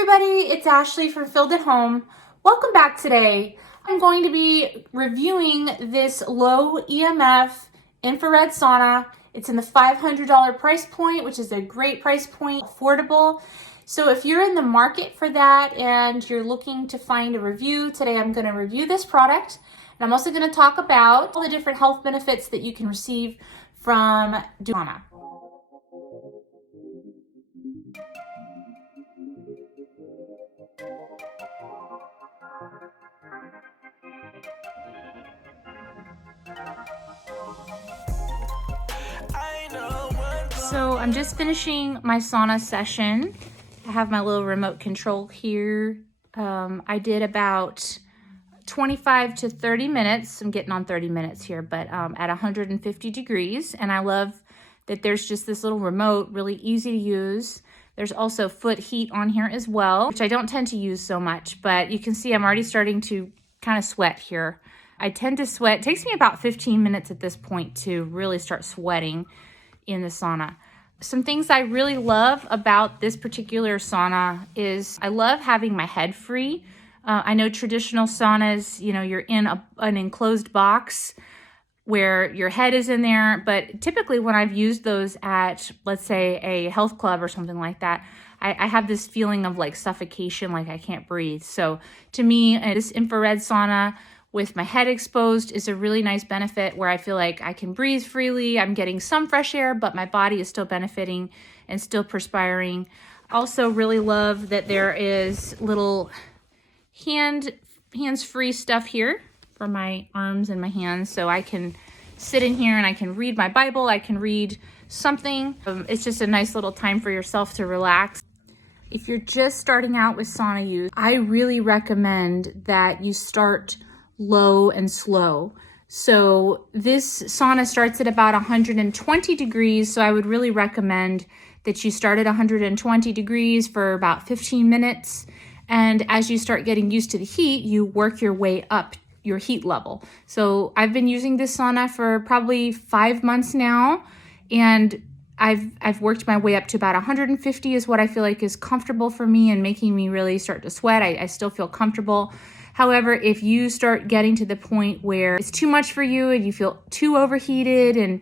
everybody, it's Ashley from Filled at Home. Welcome back today. I'm going to be reviewing this low EMF infrared sauna. It's in the $500 price point, which is a great price point, affordable. So if you're in the market for that and you're looking to find a review, today I'm going to review this product. And I'm also going to talk about all the different health benefits that you can receive from sauna. So I'm just finishing my sauna session. I have my little remote control here. I did about 25 to 30 minutes. I'm getting on 30 minutes here, but at 150 degrees. And I love that there's just this little remote, really easy to use. There's also foot heat on here as well, which I don't tend to use so much, but you can see I'm already starting to kind of sweat here. I tend to sweat. It takes me about 15 minutes at this point to really start sweating in the sauna. Some things I really love about this particular sauna is I love having my head free. I know traditional saunas, you know, you're in an enclosed box where your head is in there, but typically when I've used those at, let's say, a health club or something like that, I have this feeling of like suffocation, like I can't breathe. So to me, this infrared sauna with my head exposed is a really nice benefit where I feel like I can breathe freely. I'm getting some fresh air, but my body is still benefiting and still perspiring. Also really love that there is little hands-free stuff here for my arms and my hands. So I can sit in here and I can read my Bible. I can read something. It's just a nice little time for yourself to relax. If you're just starting out with sauna use, I really recommend that you start low and slow. So this sauna starts at about 120 degrees. So I would really recommend that you start at 120 degrees for about 15 minutes. And as you start getting used to the heat, you work your way up your heat level. So I've been using this sauna for probably 5 months now. And I've worked my way up to about 150 is what I feel like is comfortable for me and making me really start to sweat. I still feel comfortable. However, if you start getting to the point where it's too much for you and you feel too overheated and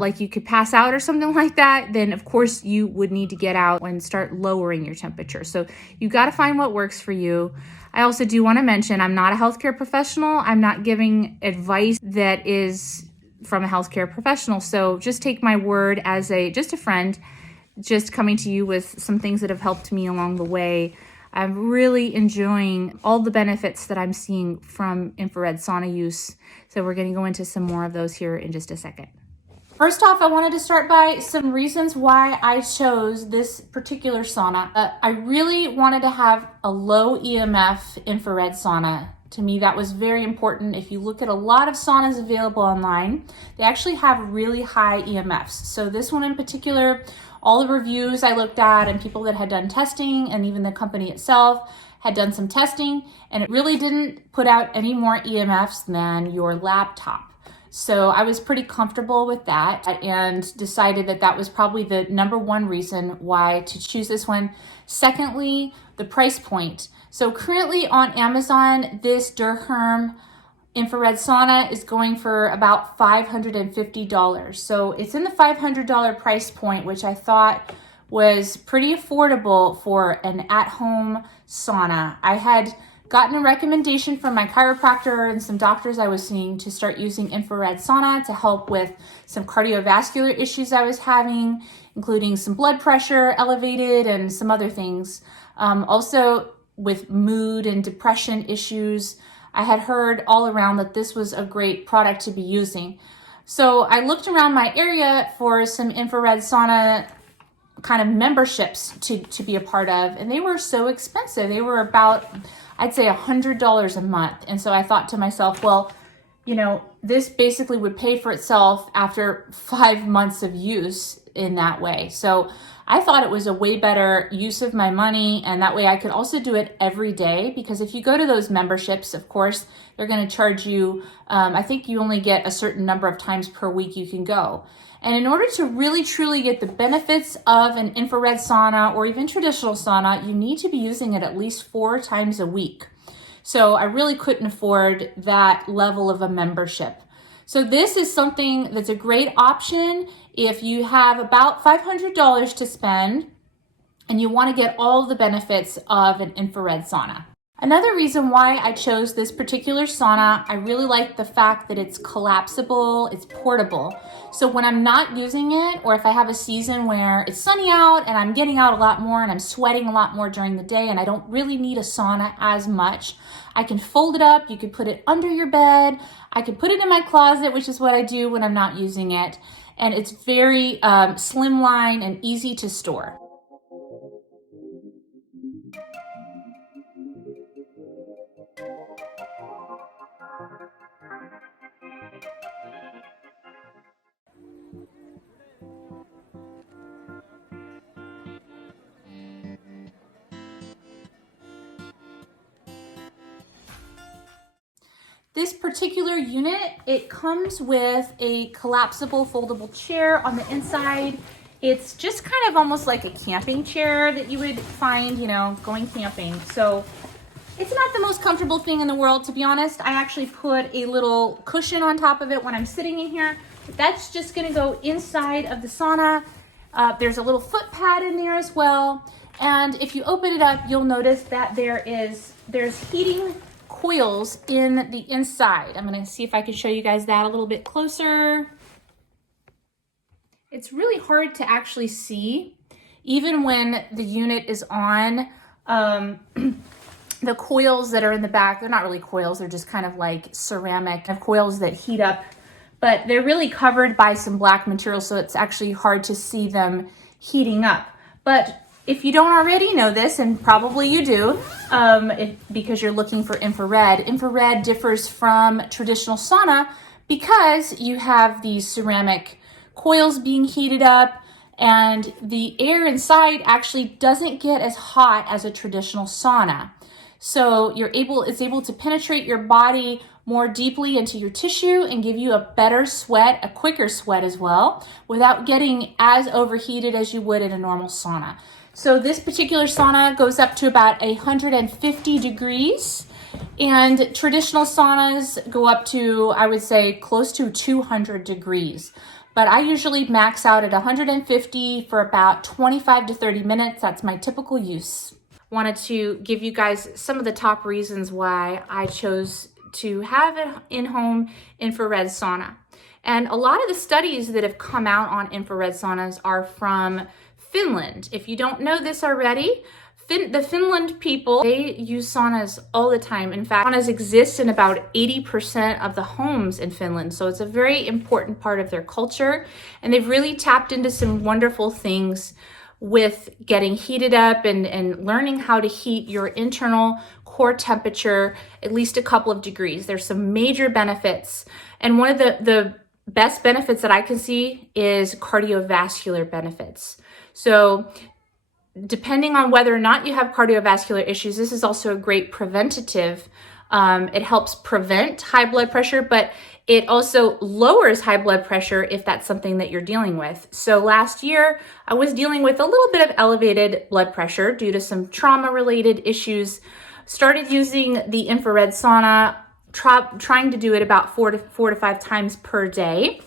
like you could pass out or something like that, then of course you would need to get out and start lowering your temperature. So you got to find what works for you. I also do want to mention I'm not a healthcare professional. I'm not giving advice that is from a healthcare professional. So just take my word as just a friend, just coming to you with some things that have helped me along the way. I'm really enjoying all the benefits that I'm seeing from infrared sauna use. So we're going to go into some more of those here in just a second. First off, I wanted to start by some reasons why I chose this particular sauna. I really wanted to have a low EMF infrared sauna. To me, that was very important. If you look at a lot of saunas available online, they actually have really high EMFs. So this one in particular, all the reviews I looked at and people that had done testing and even the company itself had done some testing, and it really didn't put out any more EMFs than your laptop. So I was pretty comfortable with that and decided that that was probably the number one reason why to choose this one. Secondly, the price point. So currently on Amazon, this Durham infrared sauna is going for about $550. So it's in the $500 price point, which I thought was pretty affordable for an at-home sauna. I had gotten a recommendation from my chiropractor and some doctors I was seeing to start using infrared sauna to help with some cardiovascular issues I was having, including some blood pressure elevated and some other things. Also with mood and depression issues. I had heard all around that this was a great product to be using. So I looked around my area for some infrared sauna kind of memberships to be a part of, and they were so expensive. They were about, I'd say $100 a month. And so I thought to myself, well, you know, this basically would pay for itself after 5 months of use in that way. So I thought it was a way better use of my money, and that way I could also do it every day, because if you go to those memberships, of course, they're going to charge you, I think you only get a certain number of times per week you can go. And in order to really truly get the benefits of an infrared sauna or even traditional sauna, you need to be using it at least 4 times a week. So I really couldn't afford that level of a membership. So this is something that's a great option if you have about $500 to spend and you want to get all the benefits of an infrared sauna. Another reason why I chose this particular sauna, I really like the fact that it's collapsible, it's portable. So when I'm not using it, or if I have a season where it's sunny out and I'm getting out a lot more and I'm sweating a lot more during the day and I don't really need a sauna as much, I can fold it up, you could put it under your bed, I could put it in my closet, which is what I do when I'm not using it. And it's very slimline and easy to store. This particular unit, it comes with a collapsible foldable chair on the inside. It's just kind of almost like a camping chair that you would find, you know, going camping. So it's not the most comfortable thing in the world, to be honest. I actually put a little cushion on top of it when I'm sitting in here. But that's just gonna go inside of the sauna. There's a little foot pad in there as well. And if you open it up, you'll notice that there's heating coils in the inside. I'm going to see if I can show you guys that a little bit closer. It's really hard to actually see, even when the unit is on. The coils that are in the back, they're not really coils, they're just kind of like ceramic coils that heat up, but they're really covered by some black material, so it's actually hard to see them heating up. But if you don't already know this, and probably you do, because you're looking for infrared, infrared differs from traditional sauna because you have these ceramic coils being heated up, and the air inside actually doesn't get as hot as a traditional sauna. So it's able to penetrate your body more deeply into your tissue and give you a better sweat, a quicker sweat as well, without getting as overheated as you would in a normal sauna. So this particular sauna goes up to about 150 degrees, and traditional saunas go up to, I would say, close to 200 degrees. But I usually max out at 150 for about 25 to 30 minutes. That's my typical use. Wanted to give you guys some of the top reasons why I chose to have an in-home infrared sauna. And a lot of the studies that have come out on infrared saunas are from Finland. If you don't know this already, the Finland people, they use saunas all the time. In fact, saunas exist in about 80% of the homes in Finland. So it's a very important part of their culture. And they've really tapped into some wonderful things with getting heated up and learning how to heat your internal core temperature at least a couple of degrees. There's some major benefits. And one of the best benefits that I can see is cardiovascular benefits. So depending on whether or not you have cardiovascular issues, this is also a great preventative. It helps prevent high blood pressure, but it also lowers high blood pressure if that's something that you're dealing with. So last year, I was dealing with a little bit of elevated blood pressure due to some trauma-related issues. Started using the infrared sauna, trying to do it about 4 to 5 times per day.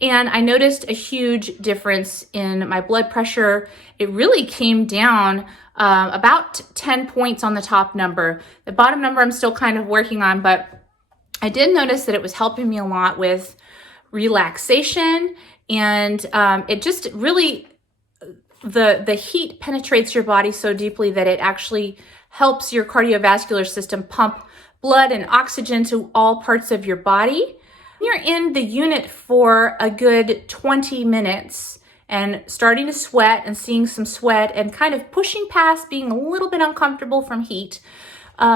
And I noticed a huge difference in my blood pressure. It really came down about 10 points on the top number. The bottom number I'm still kind of working on, but I did notice that it was helping me a lot with relaxation, and it just really, the heat penetrates your body so deeply that it actually helps your cardiovascular system pump blood and oxygen to all parts of your body. You're in the unit for a good 20 minutes and starting to sweat and seeing some sweat and kind of pushing past being a little bit uncomfortable from heat.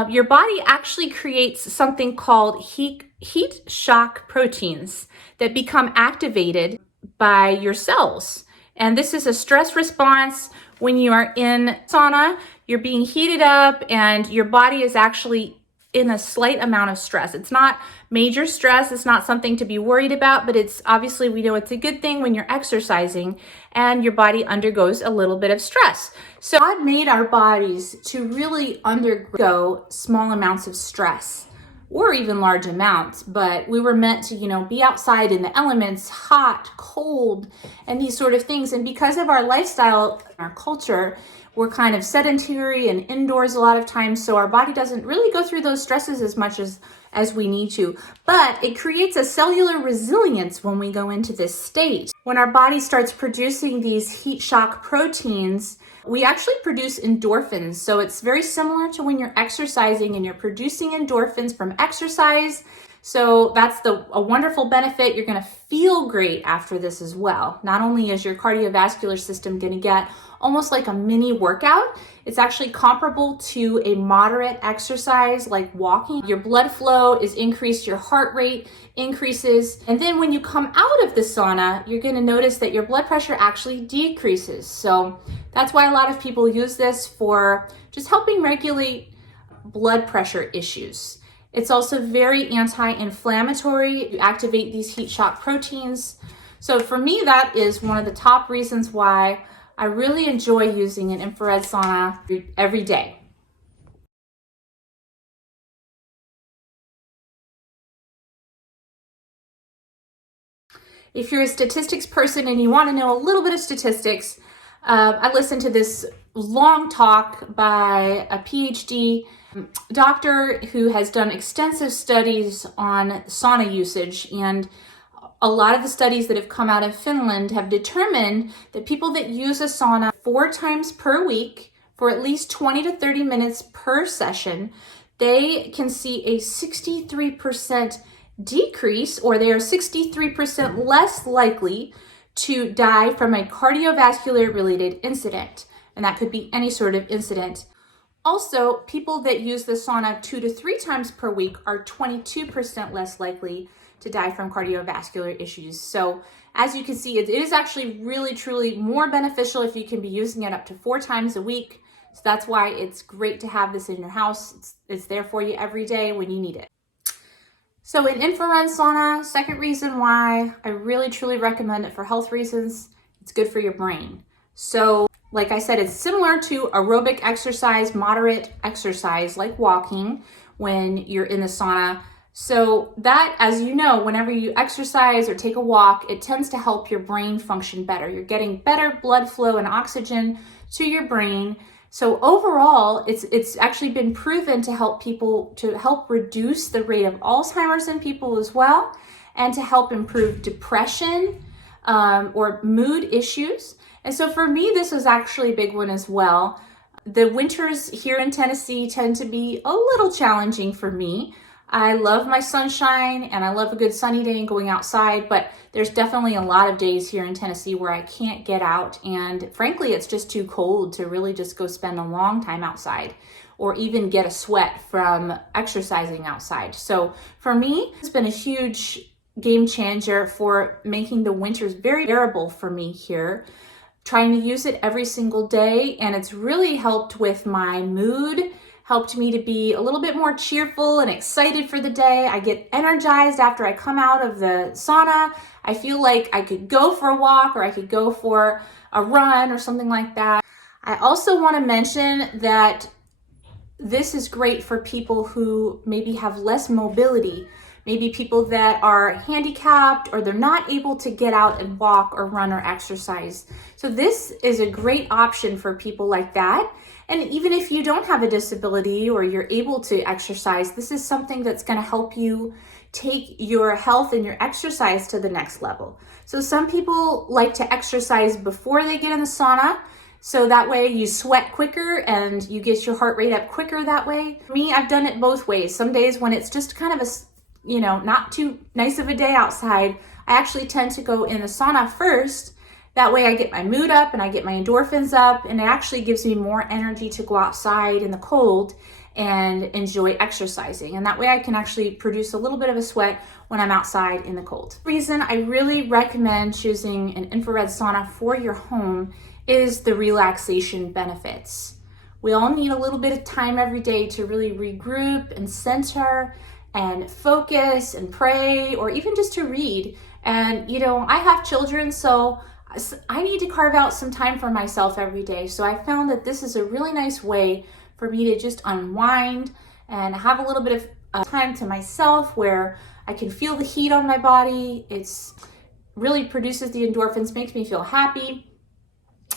Your body actually creates something called heat shock proteins that become activated by your cells. And this is a stress response. When you are in sauna, you're being heated up and your body is actually in a slight amount of stress. It's not major stress. It's not something to be worried about, but it's obviously, we know it's a good thing when you're exercising and your body undergoes a little bit of stress. So God made our bodies to really undergo small amounts of stress, or even large amounts, but we were meant to, be outside in the elements, hot, cold, and these sort of things. And because of our lifestyle, our culture, we're kind of sedentary and indoors a lot of times, so our body doesn't really go through those stresses as much as we need to. But it creates a cellular resilience when we go into this state. When our body starts producing these heat shock proteins, we actually produce endorphins. So it's very similar to when you're exercising and you're producing endorphins from exercise. So that's a wonderful benefit. You're going to feel great after this as well. Not only is your cardiovascular system going to get almost like a mini workout, it's actually comparable to a moderate exercise like walking. Your blood flow is increased, your heart rate increases. And then when you come out of the sauna, you're going to notice that your blood pressure actually decreases. So that's why a lot of people use this for just helping regulate blood pressure issues. It's also very anti-inflammatory. You activate these heat shock proteins. So for me, that is one of the top reasons why I really enjoy using an infrared sauna every day. If you're a statistics person and you want to know a little bit of statistics, I listened to this long talk by a PhD doctor who has done extensive studies on sauna usage, and a lot of the studies that have come out of Finland have determined that people that use a sauna 4 times per week for at least 20 to 30 minutes per session, they can see a 63% decrease, or they are 63% less likely to die from a cardiovascular related incident. And that could be any sort of incident. Also, people that use the sauna 2 to 3 times per week are 22% less likely to die from cardiovascular issues. So as you can see, it is actually really, truly more beneficial if you can be using it up to 4 times a week. So that's why it's great to have this in your house. It's there for you every day when you need it. So in infrared sauna, second reason why I really, truly recommend it for health reasons, it's good for your brain. So like I said, it's similar to aerobic exercise, moderate exercise like walking when you're in the sauna. So that, as you know, whenever you exercise or take a walk, it tends to help your brain function better. You're getting better blood flow and oxygen to your brain. So overall, it's actually been proven to help people, to help reduce the rate of Alzheimer's in people as well, and to help improve depression or mood issues. And so for me, this was actually a big one as well. The winters here in Tennessee tend to be a little challenging for me. I love my sunshine and I love a good sunny day and going outside, but there's definitely a lot of days here in Tennessee where I can't get out. And frankly, it's just too cold to really just go spend a long time outside or even get a sweat from exercising outside. So for me, it's been a huge game changer for making the winters very bearable for me here. Trying to use it every single day, and it's really helped with my mood, helped me to be a little bit more cheerful and excited for the day. I get energized after I come out of the sauna. I feel like I could go for a walk or I could go for a run or something like that. I also want to mention that this is great for people who maybe have less mobility. Maybe people that are handicapped or they're not able to get out and walk or run or exercise. So this is a great option for people like that. And even if you don't have a disability or you're able to exercise, this is something that's going to help you take your health and your exercise to the next level. So some people like to exercise before they get in the sauna. So that way you sweat quicker and you get your heart rate up quicker that way. For me, I've done it both ways. Some days when it's just kind of not too nice of a day outside, I actually tend to go in the sauna first. That way I get my mood up and I get my endorphins up, and it actually gives me more energy to go outside in the cold and enjoy exercising. And that way I can actually produce a little bit of a sweat when I'm outside in the cold. The reason I really recommend choosing an infrared sauna for your home is the relaxation benefits. We all need a little bit of time every day to really regroup and center and focus and pray, or even just to read. And you know, I have children, so I need to carve out some time for myself every day. So I found that this is a really nice way for me to just unwind and have a little bit of time to myself where I can feel the heat on my body. It's really produces the endorphins, makes me feel happy.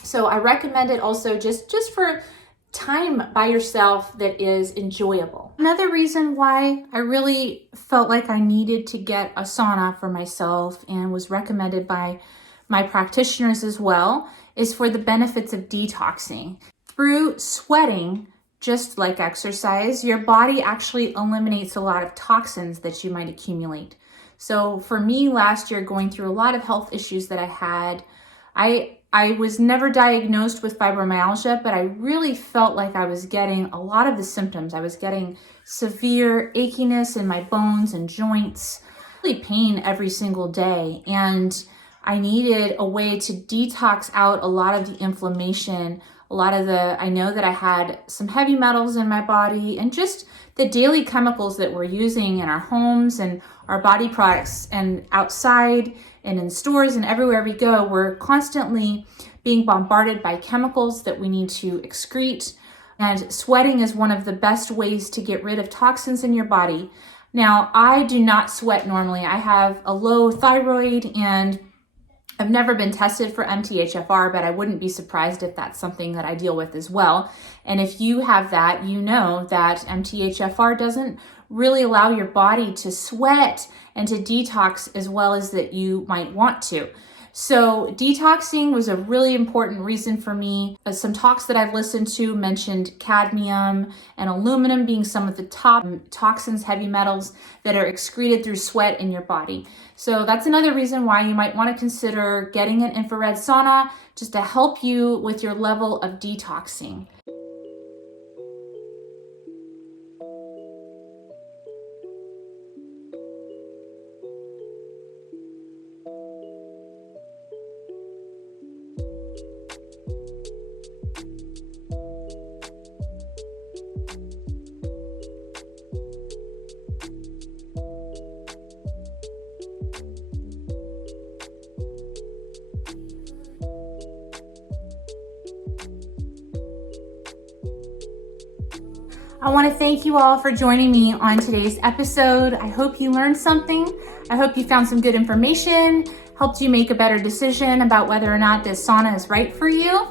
So I recommend it also just for time by yourself that is enjoyable. Another reason why I really felt like I needed to get a sauna for myself and was recommended by my practitioners as well is for the benefits of detoxing. Through sweating, just like exercise, your body actually eliminates a lot of toxins that you might accumulate. So for me last year, going through a lot of health issues that I had, I was never diagnosed with fibromyalgia, but I really felt like I was getting a lot of the symptoms. I was getting severe achiness in my bones and joints, really pain every single day. And I needed a way to detox out a lot of the inflammation, I know that I had some heavy metals in my body, and just the daily chemicals that we're using in our homes and our body products and outside and in stores and everywhere we go. We're constantly being bombarded by chemicals that we need to excrete. And sweating is one of the best ways to get rid of toxins in your body. Now, I do not sweat normally. I have a low thyroid and I've never been tested for MTHFR, but I wouldn't be surprised if that's something that I deal with as well. And if you have that, you know that MTHFR doesn't really allow your body to sweat and to detox as well as that you might want to. So detoxing was a really important reason for me. Some talks that I've listened to mentioned cadmium and aluminum being some of the top toxins, heavy metals that are excreted through sweat in your body. So that's another reason why you might want to consider getting an infrared sauna just to help you with your level of detoxing. I want to thank you all for joining me on today's episode. I hope you learned something. I hope you found some good information, helped you make a better decision about whether or not this sauna is right for you.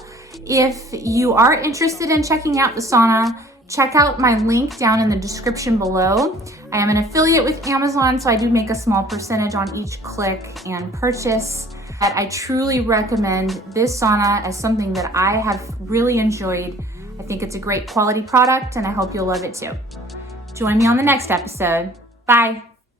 If you are interested in checking out the sauna, check out my link down in the description below. I am an affiliate with Amazon, so I do make a small percentage on each click and purchase. But I truly recommend this sauna as something that I have really enjoyed. I think it's a great quality product and I hope you'll love it too. Join me on the next episode. Bye.